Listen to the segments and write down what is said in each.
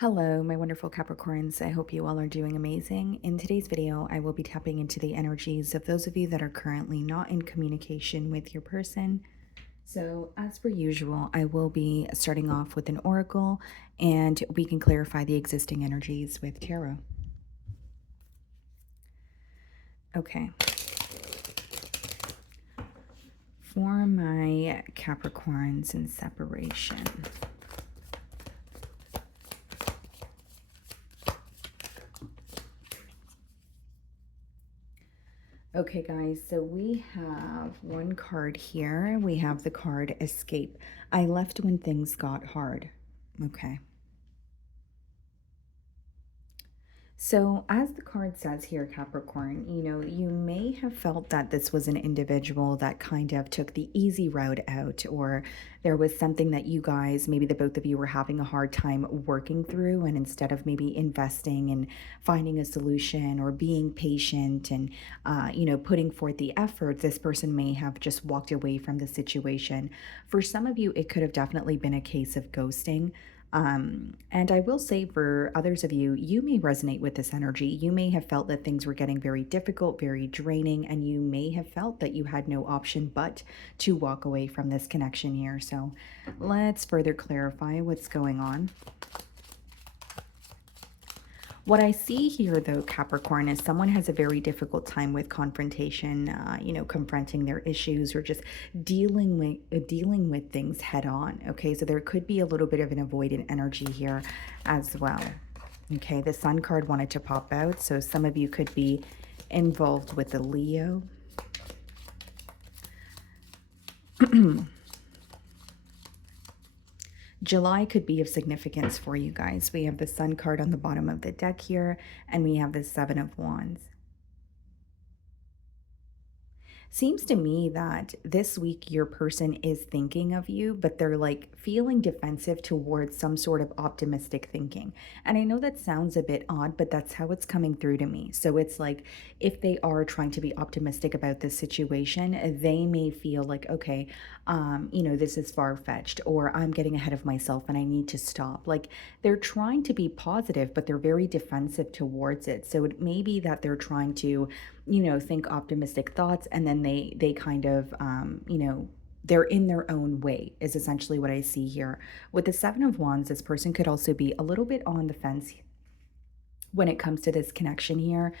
Hello, my wonderful Capricorns. I hope you all are doing amazing. In today's video, I will be tapping into the energies of those of you that are currently not in communication with your person. So, as per usual, I will be starting off with an oracle and we can clarify the existing energies with tarot. Okay. For my Capricorns in separation. Okay, guys, so we have one card here. We have the card Escape. I left when things got hard. Okay. So, as the card says here, Capricorn, you may have felt that this was an individual that kind of took the easy route out, or there was something that you guys, maybe the both of you were having a hard time working through. And instead of maybe investing and finding a solution or being patient and, putting forth the effort, this person may have just walked away from the situation. For some of you, it could have definitely been a case of ghosting. And I will say for others of you, you may resonate with this energy. You may have felt that things were getting very difficult, very draining, and you may have felt that you had no option but to walk away from this connection here. So let's further clarify what's going on. What I see here, though, Capricorn, is someone has a very difficult time with confrontation, confronting their issues or just dealing with things head on. Okay, so there could be a little bit of an avoidant energy here as well. Okay, the Sun card wanted to pop out, so some of you could be involved with the Leo. July could be of significance for you guys. We have the Sun card on the bottom of the deck here, and we have the Seven of Wands. Seems to me that this week your person is thinking of you, but they're like feeling defensive towards some sort of optimistic thinking. And I know that sounds a bit odd, but that's how it's coming through to me. So it's like if they are trying to be optimistic about this situation, they may feel like, okay, this is far-fetched, or I'm getting ahead of myself and I need to stop. Like they're trying to be positive, but they're very defensive towards it. So it may be that they're trying to think optimistic thoughts, and then they kind of they're in their own way is essentially what I see here. With the Seven of Wands, this person could also be a little bit on the fence when it comes to this connection here.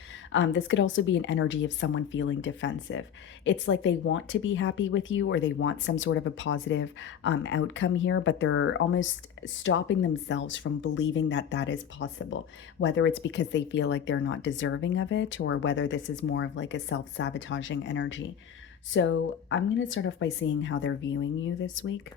This could also be an energy of someone feeling defensive. It's like they want to be happy with you, or they want some sort of a positive outcome here, but they're almost stopping themselves from believing that that is possible, whether it's because they feel like they're not deserving of it, or whether this is more of like a self-sabotaging energy. So I'm going to start off by seeing how they're viewing you this week.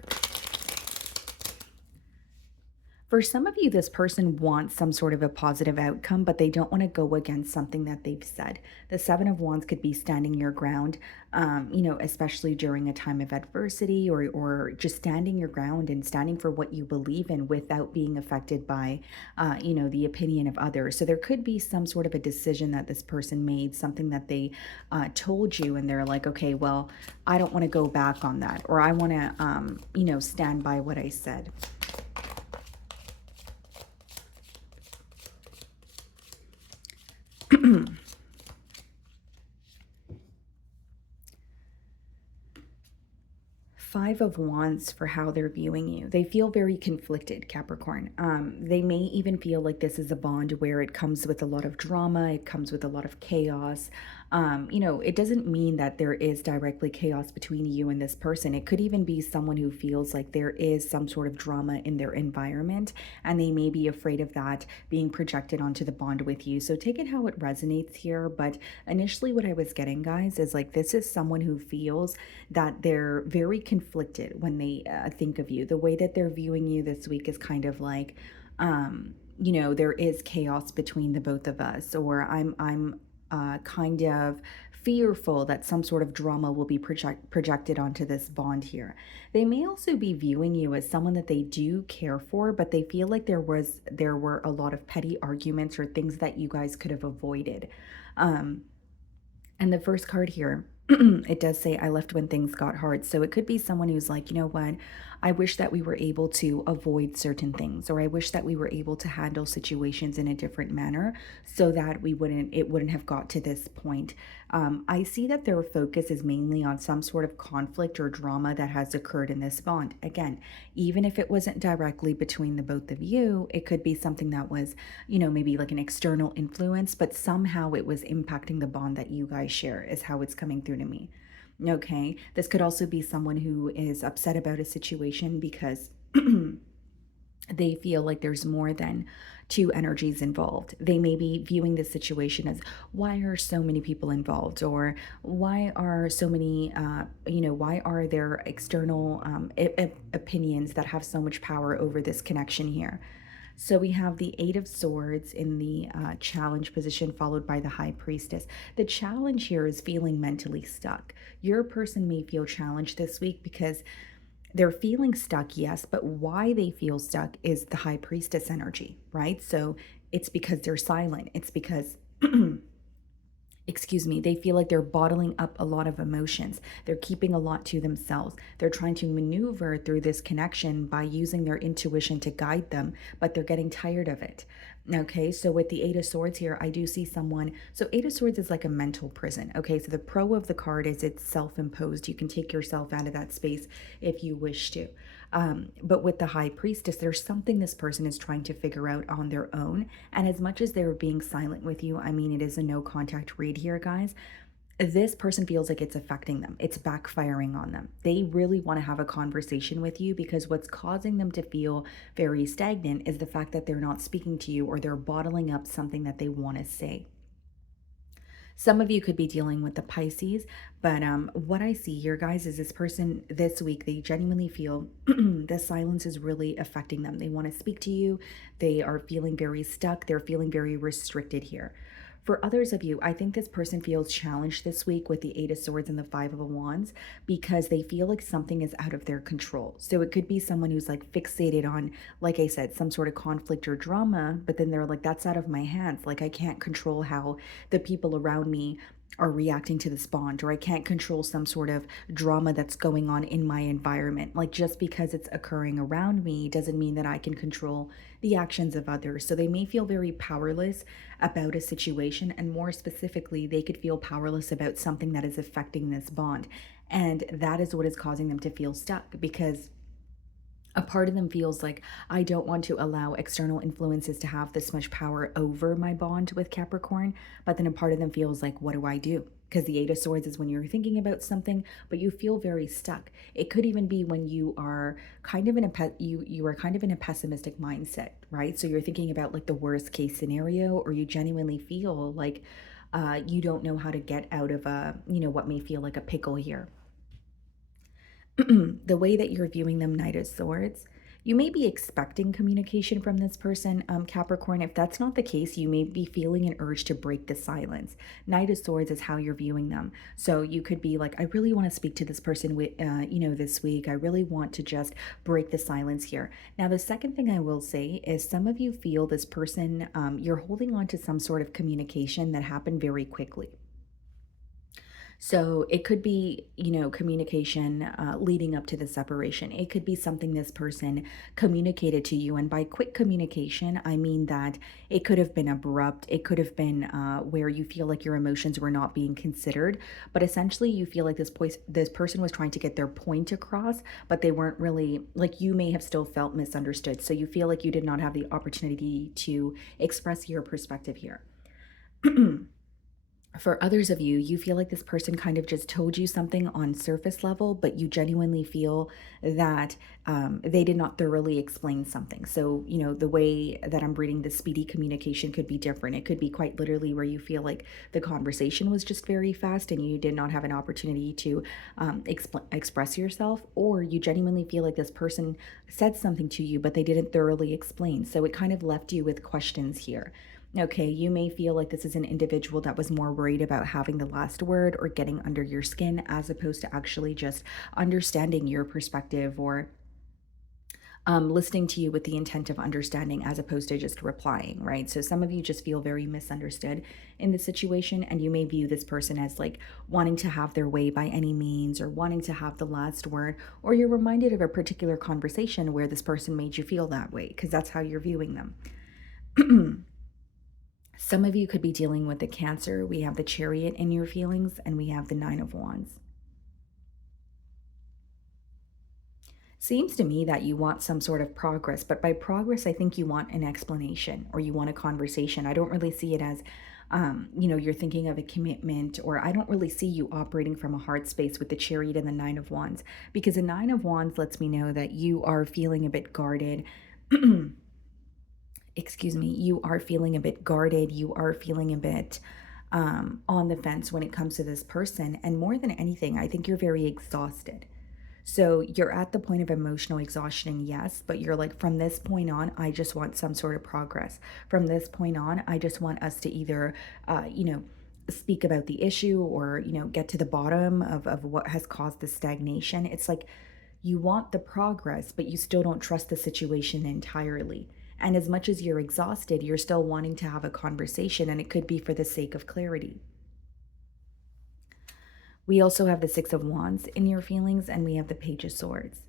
For some of you, this person wants some sort of a positive outcome, but they don't want to go against something that they've said. The Seven of Wands could be standing your ground, especially during a time of adversity, or just standing your ground and standing for what you believe in without being affected by, the opinion of others. So there could be some sort of a decision that this person made, something that they told you, and they're like, okay, well, I don't want to go back on that, or I want to, stand by what I said. Five of Wands for how they're viewing you. They feel very conflicted, Capricorn. They may even feel like this is a bond where it comes with a lot of drama, it comes with a lot of chaos. It doesn't mean that there is directly chaos between you and this person. It could even be someone who feels like there is some sort of drama in their environment, and they may be afraid of that being projected onto the bond with you. So take it how it resonates here. But initially what I was getting, guys, is like this is someone who feels that they're very conflicted when they think of you. The way that they're viewing you this week is kind of like, there is chaos between the both of us, or I'm kind of fearful that some sort of drama will be projected onto this bond here. They may also be viewing you as someone that they do care for, but they feel like there were a lot of petty arguments or things that you guys could have avoided. And the first card here, it does say, I left when things got hard. So it could be someone who's like, you know what, I wish that we were able to avoid certain things, or I wish that we were able to handle situations in a different manner so that it wouldn't have got to this point. I see that their focus is mainly on some sort of conflict or drama that has occurred in this bond. Again, even if it wasn't directly between the both of you, it could be something that was, maybe like an external influence, but somehow it was impacting the bond that you guys share, is how it's coming through to me. Okay. This could also be someone who is upset about a situation because they feel like there's more than two energies involved. They may be viewing this situation as, why are so many people involved? Or why are so many, why are there external opinions that have so much power over this connection here? So we have the Eight of Swords in the challenge position, followed by the High Priestess. The challenge here is feeling mentally stuck. Your person may feel challenged this week because they're feeling stuck, yes, but why they feel stuck is the High Priestess energy, right? So it's because they're silent. It's because excuse me, they feel like they're bottling up a lot of emotions. They're keeping a lot to themselves. They're trying to maneuver through this connection by using their intuition to guide them, but they're getting tired of it. Okay, so with the Eight of Swords here, I do see someone. So, Eight of Swords is like a mental prison. Okay, so the pro of the card is it's self imposed. You can take yourself out of that space if you wish to. But with the High Priestess, there's something this person is trying to figure out on their own. And as much as they're being silent with you, I mean, it is a no contact read here, guys. This person feels like it's affecting them. It's backfiring on them. They really want to have a conversation with you because what's causing them to feel very stagnant is the fact that they're not speaking to you or they're bottling up something that they want to say. Some of you could be dealing with the Pisces, but what I see here, guys, is this person this week, they genuinely feel the silence is really affecting them. They want to speak to you. They are feeling very stuck. They're feeling very restricted here. For others of you, I think this person feels challenged this week with the Eight of Swords and the Five of Wands because they feel like something is out of their control. So it could be someone who's like fixated on, like I said, some sort of conflict or drama, but then they're like, that's out of my hands. Like I can't control how the people around me are reacting to this bond, or I can't control some sort of drama that's going on in my environment. Like just because it's occurring around me doesn't mean that I can control the actions of others. So they may feel very powerless about a situation, and more specifically, they could feel powerless about something that is affecting this bond. And that is what is causing them to feel stuck because a part of them feels like, I don't want to allow external influences to have this much power over my bond with Capricorn. But then a part of them feels like, what do I do? Because the Eight of Swords is when you're thinking about something, but you feel very stuck. It could even be when you are kind of in you are kind of in a pessimistic mindset, right? So you're thinking about like the worst case scenario, or you genuinely feel like you don't know how to get out of what may feel like a pickle here. The way that you're viewing them, Knight of Swords, you may be expecting communication from this person, Capricorn. If that's not the case, you may be feeling an urge to break the silence. Knight of Swords is how you're viewing them. So you could be like, I really want to speak to this person with, this week. I really want to just break the silence here. Now, the second thing I will say is some of you feel this person, you're holding on to some sort of communication that happened very quickly. So it could be, communication leading up to the separation. It could be something this person communicated to you. And by quick communication, I mean that it could have been abrupt. It could have been where you feel like your emotions were not being considered. But essentially, you feel like this person was trying to get their point across, but they weren't really, like you may have still felt misunderstood. So you feel like you did not have the opportunity to express your perspective here. For others of you, you feel like this person kind of just told you something on surface level, but you genuinely feel that they did not thoroughly explain something. So, the way that I'm reading the speedy communication could be different. It could be quite literally where you feel like the conversation was just very fast and you did not have an opportunity to express yourself, or you genuinely feel like this person said something to you, but they didn't thoroughly explain. So it kind of left you with questions here. Okay, you may feel like this is an individual that was more worried about having the last word or getting under your skin as opposed to actually just understanding your perspective or listening to you with the intent of understanding as opposed to just replying, right? So some of you just feel very misunderstood in the situation, and you may view this person as like wanting to have their way by any means or wanting to have the last word, or you're reminded of a particular conversation where this person made you feel that way because that's how you're viewing them. Some of you could be dealing with the Cancer. We have the Chariot in your feelings, and we have the Nine of Wands. Seems to me that you want some sort of progress, but by progress, I think you want an explanation or you want a conversation. I don't really see it as, you're thinking of a commitment, or I don't really see you operating from a heart space with the Chariot and the Nine of Wands, because the Nine of Wands lets me know that you are feeling a bit guarded. Excuse me, you are feeling a bit guarded. You are feeling a bit on the fence when it comes to this person. And more than anything, I think you're very exhausted. So you're at the point of emotional exhaustion, yes, but you're like, from this point on, I just want some sort of progress. From this point on, I just want us to either, speak about the issue or, get to the bottom of what has caused the stagnation. It's like you want the progress, but you still don't trust the situation entirely. And as much as you're exhausted, you're still wanting to have a conversation, and it could be for the sake of clarity. We also have the Six of Wands in your feelings, and we have the Page of Swords.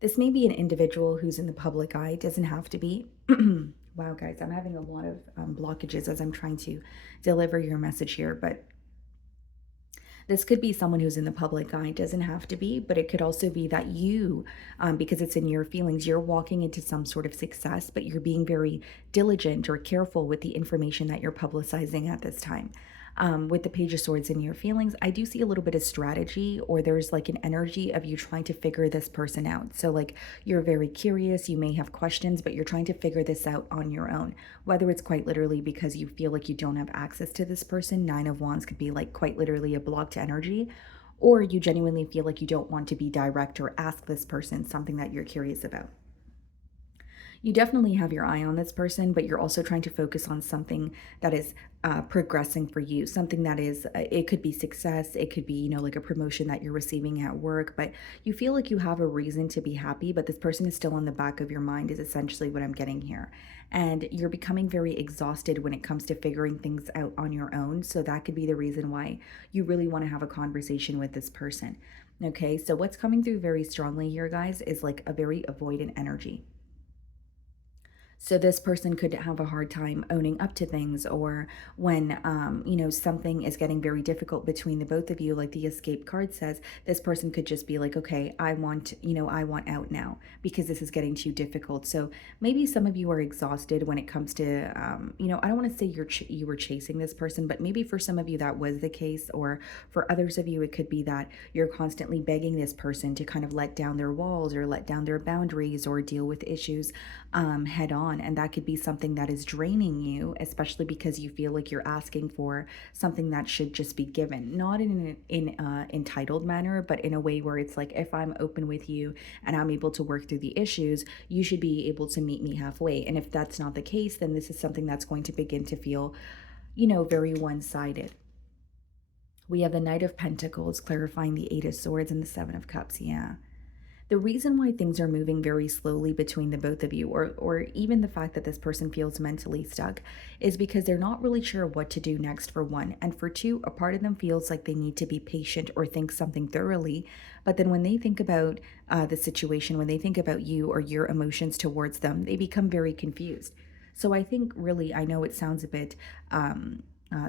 This may be an individual who's in the public eye, it doesn't have to be. Wow, guys, I'm having a lot of blockages as I'm trying to deliver your message here, but this could be someone who's in the public eye. It doesn't have to be, but it could also be that you, because it's in your feelings, you're walking into some sort of success, but you're being very diligent or careful with the information that you're publicizing at this time. With the Page of Swords in your feelings, I do see a little bit of strategy, or there's like an energy of you trying to figure this person out. So, like, you're very curious, you may have questions, but you're trying to figure this out on your own. Whether it's quite literally because you feel like you don't have access to this person, Nine of Wands could be like quite literally a blocked energy, or you genuinely feel like you don't want to be direct or ask this person something that you're curious about. You definitely have your eye on this person, but you're also trying to focus on something that is progressing for you. Something that is, it could be success, it could be, like a promotion that you're receiving at work, but you feel like you have a reason to be happy, but this person is still on the back of your mind, is essentially what I'm getting here. And you're becoming very exhausted when it comes to figuring things out on your own. So that could be the reason why you really want to have a conversation with this person. Okay, so what's coming through very strongly here, guys, is like a very avoidant energy. So this person could have a hard time owning up to things, or when something is getting very difficult between the both of you, like the escape card says, this person could just be like, okay, I want out now because this is getting too difficult. So maybe some of you are exhausted when it comes to I don't want to say you were chasing this person, but maybe for some of you that was the case, or for others of you it could be that you're constantly begging this person to kind of let down their walls or let down their boundaries or deal with issues head on. And that could be something that is draining you, especially because you feel like you're asking for something that should just be given, not in entitled manner, but in a way where it's like, if I'm open with you and I'm able to work through the issues, you should be able to meet me halfway. And if that's not the case, then this is something that's going to begin to feel, very one-sided. We have the Knight of Pentacles clarifying the Eight of Swords and the Seven of Cups. Yeah. The reason why things are moving very slowly between the both of you, or even the fact that this person feels mentally stuck, is because they're not really sure what to do next, for one. And for two, a part of them feels like they need to be patient or think something thoroughly. But then when they think about the situation, when they think about you or your emotions towards them, they become very confused. So I think, really, I know it sounds a bit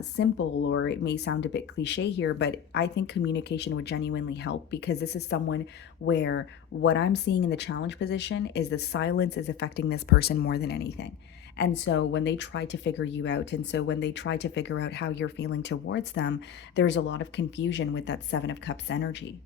simple, or it may sound a bit cliche here, but I think communication would genuinely help, because this is someone where what I'm seeing in the challenge position is the silence is affecting this person more than anything. And so when they try to figure you out, and so when they try to figure out how you're feeling towards them, there's a lot of confusion with that Seven of Cups energy.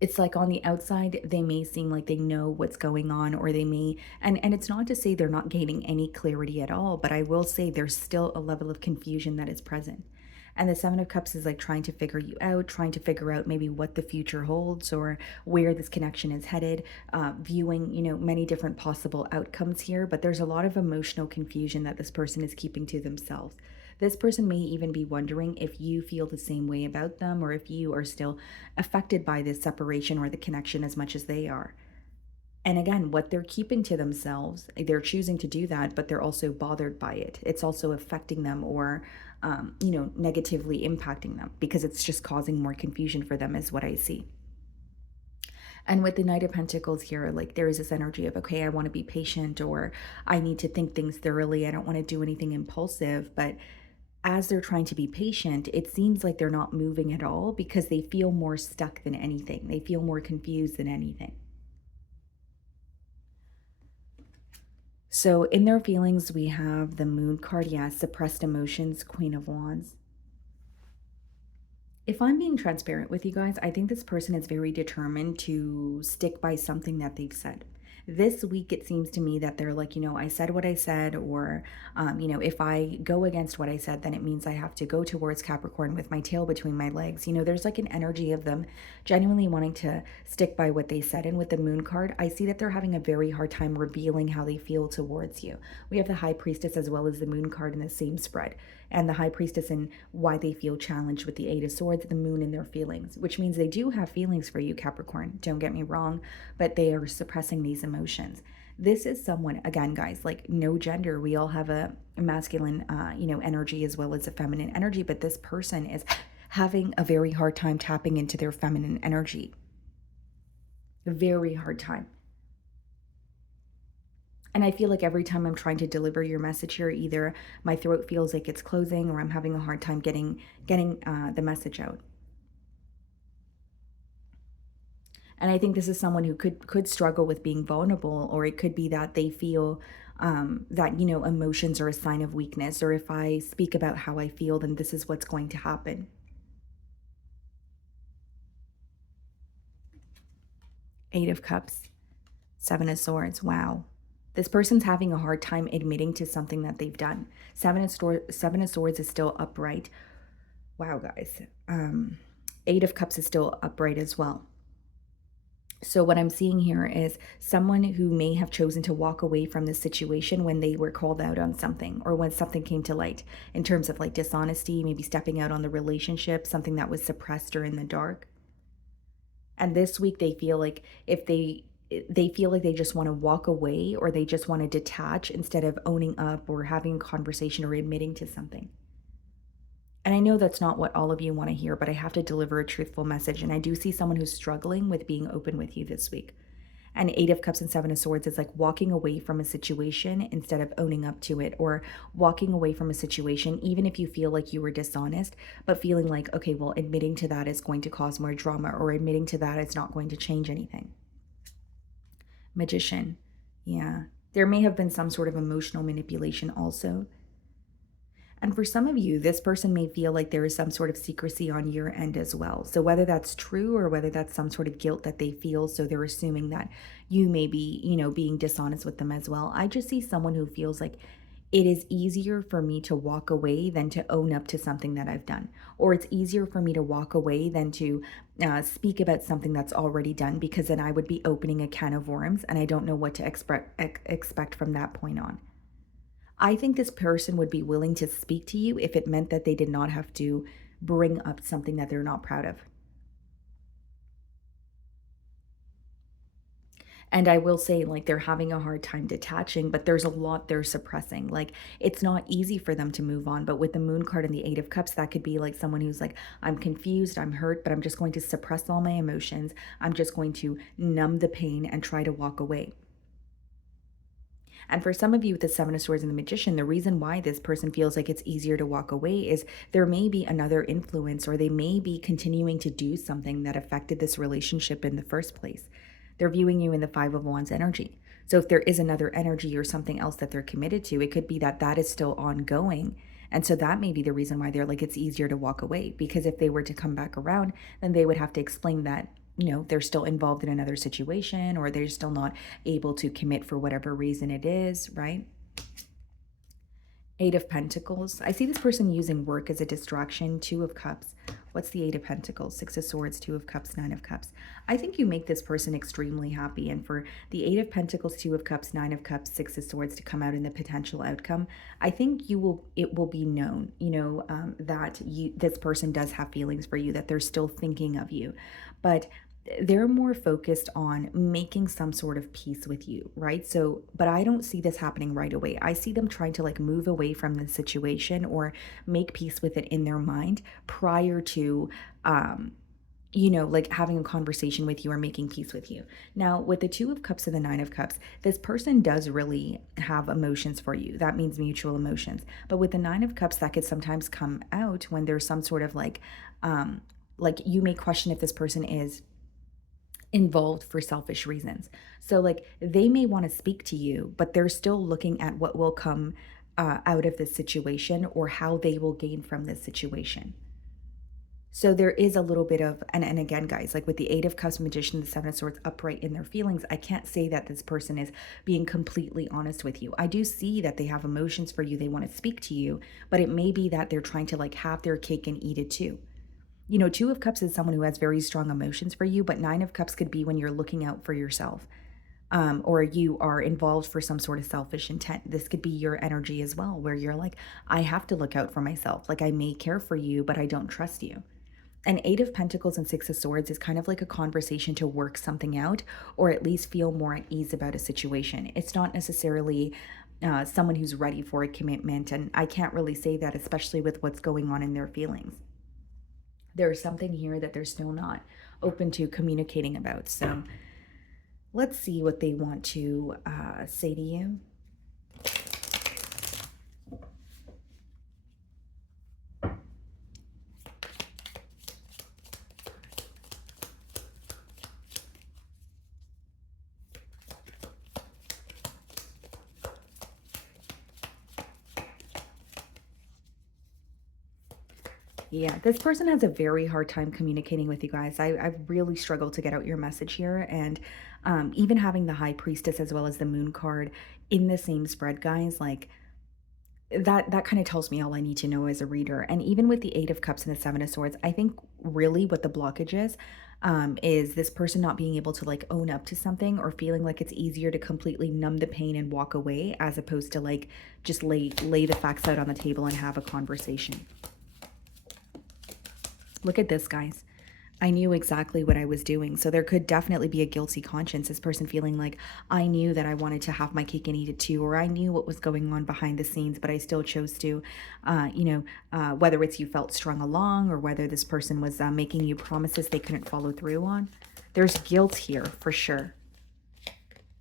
It's like on the outside, they may seem like they know what's going on, or they may, and it's not to say they're not gaining any clarity at all, but I will say there's still a level of confusion that is present. And the Seven of Cups is like trying to figure you out, trying to figure out maybe what the future holds or where this connection is headed, viewing, many different possible outcomes here. But there's a lot of emotional confusion that this person is keeping to themselves. This person may even be wondering if you feel the same way about them, or if you are still affected by this separation or the connection as much as they are. And again, what they're keeping to themselves, they're choosing to do that, but they're also bothered by it. It's also affecting them or, negatively impacting them because it's just causing more confusion for them, is what I see. And with the Knight of Pentacles here, like there is this energy of, okay, I want to be patient or I need to think things thoroughly. I don't want to do anything impulsive. But as they're trying to be patient, it seems like they're not moving at all because they feel more stuck than anything. They feel more confused than anything. So in their feelings, we have the Moon card. Yeah, suppressed emotions, Queen of Wands. If I'm being transparent with you guys, I think this person is very determined to stick by something that they've said. This week, it seems to me that they're like, I said what I said, or, if I go against what I said, then it means I have to go towards Capricorn with my tail between my legs. There's like an energy of them genuinely wanting to stick by what they said. And with the Moon card, I see that they're having a very hard time revealing how they feel towards you. We have the High Priestess as well as the Moon card in the same spread, and the High Priestess and why they feel challenged with the Eight of Swords, the Moon in their feelings, which means they do have feelings for you, Capricorn. Don't get me wrong, but they are suppressing these emotions. This is someone, again, guys, like no gender. We all have a masculine, energy as well as a feminine energy, but this person is having a very hard time tapping into their feminine energy. A very hard time. And I feel like every time I'm trying to deliver your message here, either my throat feels like it's closing or I'm having a hard time getting the message out. And I think this is someone who could struggle with being vulnerable, or it could be that they feel that emotions are a sign of weakness, or if I speak about how I feel, then this is what's going to happen. Eight of Cups, Seven of Swords. Wow. This person's having a hard time admitting to something that they've done. Seven of Swords is still upright. Wow, guys. Eight of Cups is still upright as well. So, what I'm seeing here is someone who may have chosen to walk away from the situation when they were called out on something or when something came to light in terms of like dishonesty, maybe stepping out on the relationship, something that was suppressed or in the dark. And this week they feel like if they feel like they just want to walk away or they just want to detach instead of owning up or having a conversation or admitting to something. And I know that's not what all of you want to hear, but I have to deliver a truthful message. And I do see someone who's struggling with being open with you this week. And Eight of Cups and Seven of Swords is like walking away from a situation instead of owning up to it, or walking away from a situation, even if you feel like you were dishonest, but feeling like, okay, well, admitting to that is going to cause more drama, or admitting to that is not going to change anything. Magician. Yeah. There may have been some sort of emotional manipulation also. And for some of you, this person may feel like there is some sort of secrecy on your end as well. So whether that's true or whether that's some sort of guilt that they feel, so they're assuming that you may be, being dishonest with them as well. I just see someone who feels like it is easier for me to walk away than to own up to something that I've done. Or it's easier for me to walk away than to speak about something that's already done, because then I would be opening a can of worms and I don't know what to expect from that point on. I think this person would be willing to speak to you if it meant that they did not have to bring up something that they're not proud of. And I will say, like, they're having a hard time detaching, but there's a lot they're suppressing. Like, it's not easy for them to move on. But with the Moon card and the Eight of Cups, that could be like someone who's like, I'm confused, I'm hurt, but I'm just going to suppress all my emotions. I'm just going to numb the pain and try to walk away. And for some of you with the Seven of Swords and the Magician, the reason why this person feels like it's easier to walk away is there may be another influence, or they may be continuing to do something that affected this relationship in the first place. They're viewing you in the Five of Wands energy. So if there is another energy or something else that they're committed to, it could be that that is still ongoing. And so that may be the reason why they're like, it's easier to walk away. Because if they were to come back around, then they would have to explain that they're still involved in another situation, or they're still not able to commit for whatever reason it is, right? Eight of Pentacles. I see this person using work as a distraction. Two of Cups. What's the Eight of Pentacles? Six of Swords, Two of Cups, Nine of Cups. I think you make this person extremely happy. And for the Eight of Pentacles, Two of Cups, Nine of Cups, Six of Swords to come out in the potential outcome, I think it will be known, that this person does have feelings for you, that they're still thinking of you. But they're more focused on making some sort of peace with you, right? So, but I don't see this happening right away. I see them trying to like move away from the situation or make peace with it in their mind prior to, um, like having a conversation with you or making peace with you. Now, with the Two of Cups and the Nine of Cups, this person does really have emotions for you. That means mutual emotions. But with the Nine of Cups, that could sometimes come out when there's some sort of like you may question if this person is involved for selfish reasons. So, like, they may want to speak to you, but they're still looking at what will come out of this situation or how they will gain from this situation. So there is a little bit of, and again, guys, like with the Eight of Cups, Magician, the Seven of Swords upright in their feelings, I can't say that this person is being completely honest with you. I do see that they have emotions for you, they want to speak to you, but it may be that they're trying to like have their cake and eat it too. Two of Cups is someone who has very strong emotions for you, but Nine of Cups could be when you're looking out for yourself, or you are involved for some sort of selfish intent. This could be your energy as well, where you're like, I have to look out for myself. Like, I may care for you, but I don't trust you. An Eight of Pentacles and Six of Swords is kind of like a conversation to work something out or at least feel more at ease about a situation. It's not necessarily someone who's ready for a commitment. And I can't really say that, especially with what's going on in their feelings. There's something here that they're still not open to communicating about. So let's see what they want to say to you. Yeah, this person has a very hard time communicating with you guys. I really struggle to get out your message here. And even having the High Priestess as well as the Moon card in the same spread, guys, like that kind of tells me all I need to know as a reader. And even with the Eight of Cups and the Seven of Swords, I think really what the blockage is this person not being able to like own up to something or feeling like it's easier to completely numb the pain and walk away as opposed to like just lay the facts out on the table and have a conversation. Look at this, guys. I knew exactly what I was doing. So there could definitely be a guilty conscience. This person feeling like I knew that I wanted to have my cake and eat it too, or I knew what was going on behind the scenes, but I still chose to, whether it's you felt strung along or whether this person was making you promises they couldn't follow through on. There's guilt here for sure.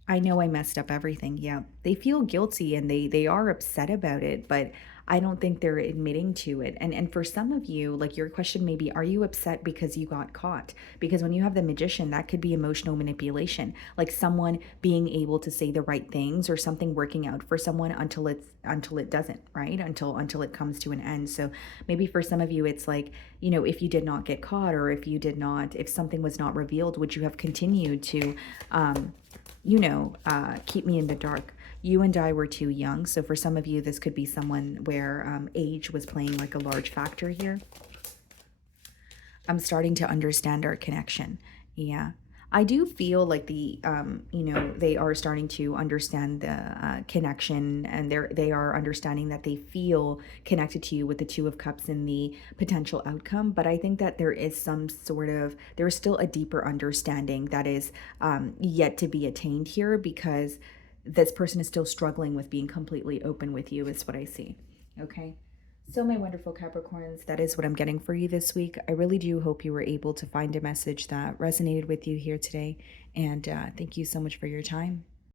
I know I messed up everything. Yeah. They feel guilty and they are upset about it, but I don't think they're admitting to it. And for some of you, like your question may be, are you upset because you got caught? Because when you have the Magician, that could be emotional manipulation, like someone being able to say the right things or something working out for someone until it doesn't, right? Until it comes to an end. So maybe for some of you it's like, if you did not get caught or if something was not revealed, would you have continued to keep me in the dark? You and I were too young. So for some of you, this could be someone where age was playing like a large factor here. I'm starting to understand our connection. Yeah. I do feel like they are starting to understand the connection, and they are understanding that they feel connected to you with the Two of Cups and the potential outcome. But I think that there's still a deeper understanding that is yet to be attained here, because this person is still struggling with being completely open with you, is what I see. Okay. So, my wonderful Capricorns, that is what I'm getting for you this week. I really do hope you were able to find a message that resonated with you here today. And thank you so much for your time.